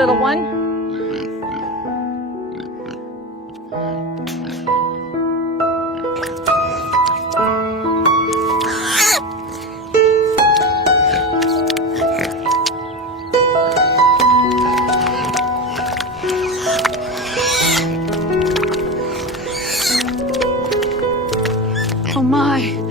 little one. Oh my.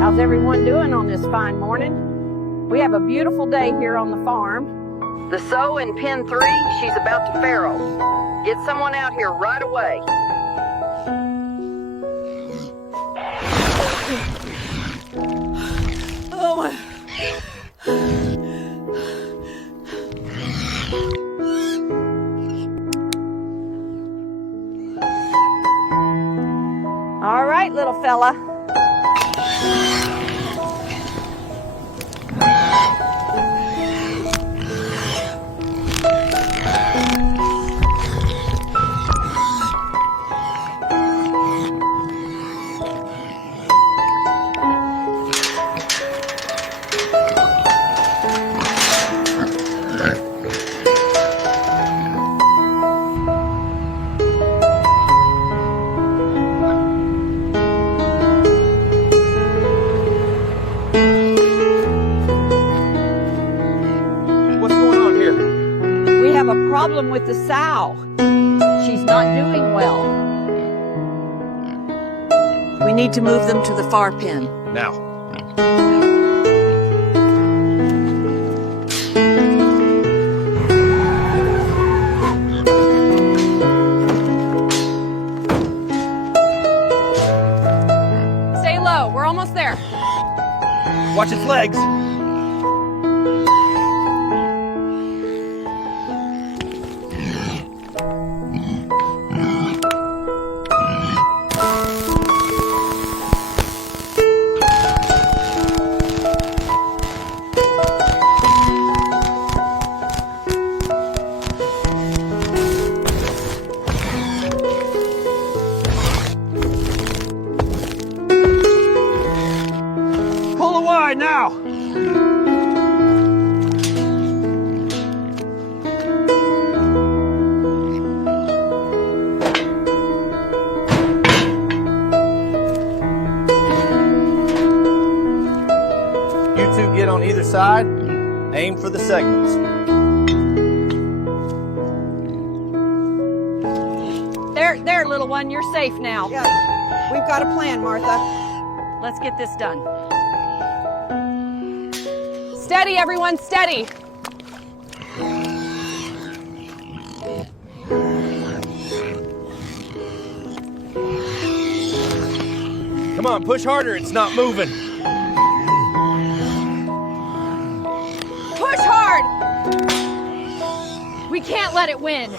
How's everyone doing on this fine morning? We have a beautiful day here on the farm. The sow in pen 3, she's about to farrow. Get someone out here right away. Oh my. All right, little fella. A problem with the sow. She's not doing well. We need to move them to the far pen. Now. Stay low. We're almost there. Watch its legs. Now! You two get on either side, aim for the segments. There, little one, you're safe now. Yeah, we've got a plan, Martha. Let's get this done. Steady, everyone, steady. Come on, push harder, it's not moving. Push hard! We can't let it win.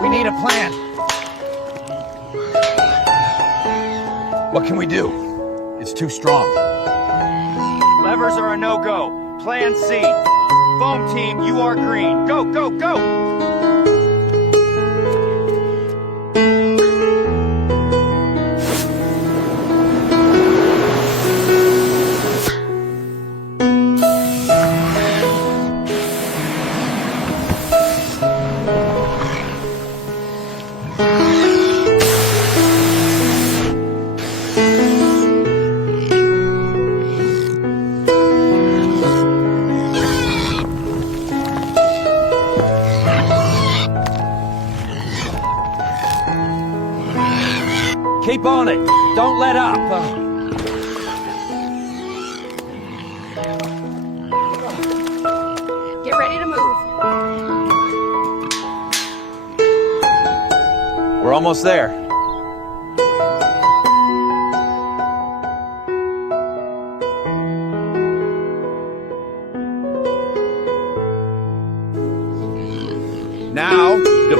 We need a plan. What can we do? It's too strong. Levers are a no-go. Plan C. Foam team, you are green. Go, go, go! Keep on it. Don't let up. Get ready to move. We're almost there.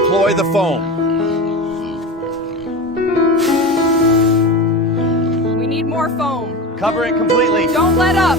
deploy the foam. We need more foam. Cover it completely. Don't let up.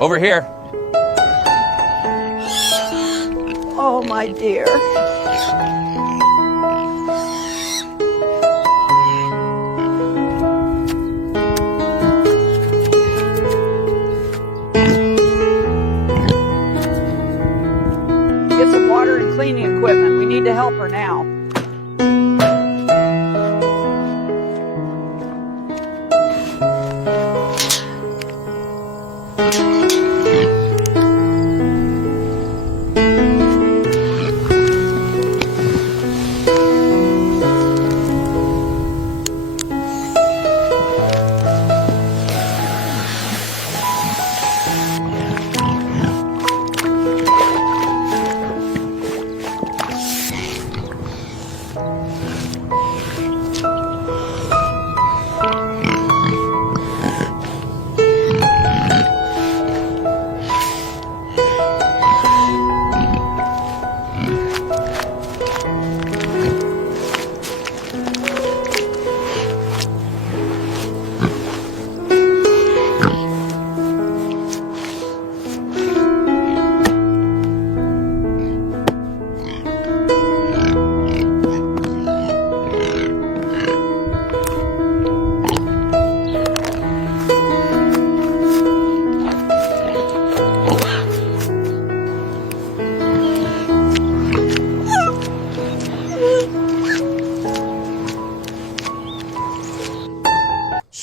Over here. Oh, my dear. Get some water and cleaning equipment. We need to help her now.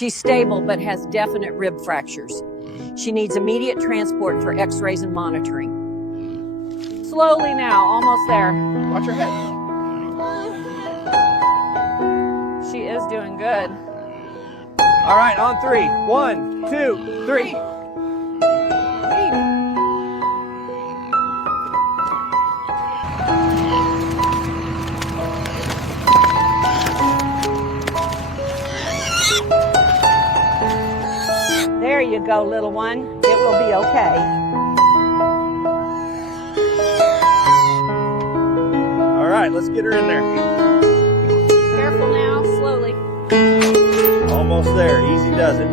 She's stable but has definite rib fractures. She needs immediate transport for x-rays and monitoring. Slowly now, almost there. Watch your head. She is doing good. All right, on 3. 1, 2, 3. There you go, little one. It will be okay. All right, let's get her in there. Careful now, slowly. Almost there. Easy does it.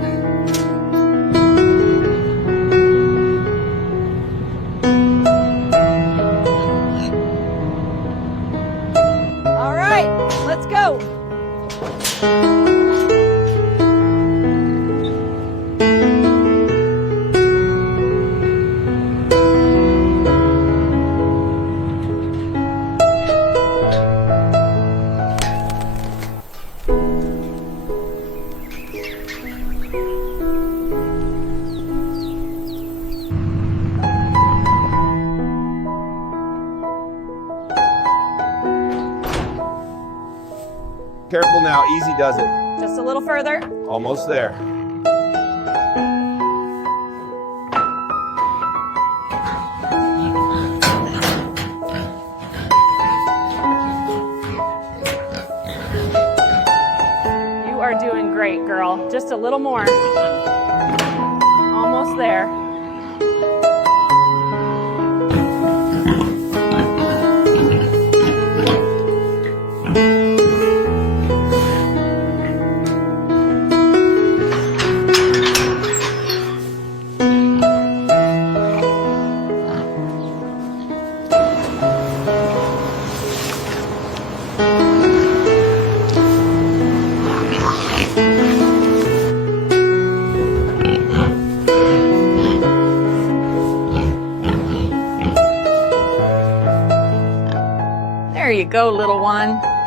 All right, let's go. Careful now. Easy does it. Just a little further. Almost there. You are doing great, girl. Just a little more. Almost there. go, little one.